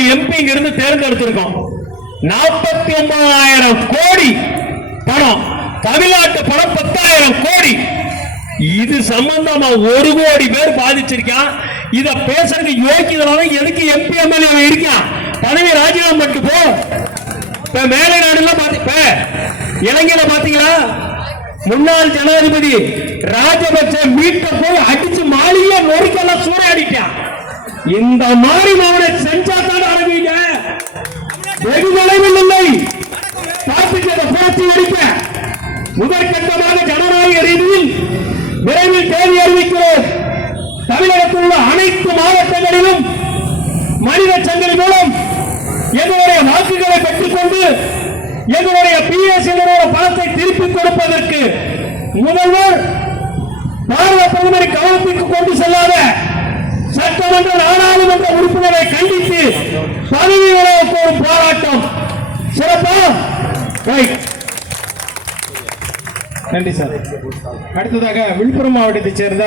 ஒரு எம்பி இருந்து தேர்ந்தெடுத்திருக்கோம். 49,000 கோடி பணம், தமிழ்நாட்டு பணம் 10,000 கோடி. இது சம்பந்தமா 1 கோடி பேர் பாதிச்சிருக்கான். இத பேசுறதுக்கு யோக்கியதான எதுக்கு எம்பி எம்எல்ஏ இருக்கான்? பதவி ராஜினாமா பண்ணிட்டு போ. இப்ப மேலை நாடுலாம் இலங்கையில பாத்தீங்களா, முன்னாள் ஜனாதிபதி ராஜபக்ச மீட்ட போய் அடிச்சு மாளிகை நொறுக்கெல்லாம் சூறையாடிட்டான். இந்த மாதிரி அவனை செஞ்சா தான் ஆரம்பிங்க. வெகு தொலைவில் இல்லை, பார்த்துக்கிறத போட்டி அடிக்க முதற்கட்டமாக ஜனநாயக ரீதியில் விரைவில் தேதி அறிவிக்கிறோம். தமிழகத்தில் உள்ள அனைத்து மாவட்டங்களிலும் மனித சங்கிலி மூலம் எங்களுடைய வாக்குகளை பெற்றுக்கொண்டு எங்களுடைய பிஎஸ்எல்ஓ பணத்தை திருப்பிக் கொடுப்பதற்கு முதல்வர் பாரத பிரதமரை கவனத்திற்கு கொண்டு செல்லாத சட்டமன்ற நாடாளுமன்ற உறுப்பினரை கண்டித்து பதவி விலக கோரும் போராட்டம் சிறப்பா. நன்றி சார். அடுத்ததாக விழுப்புரம் மாவட்டத்தைச் சேர்ந்த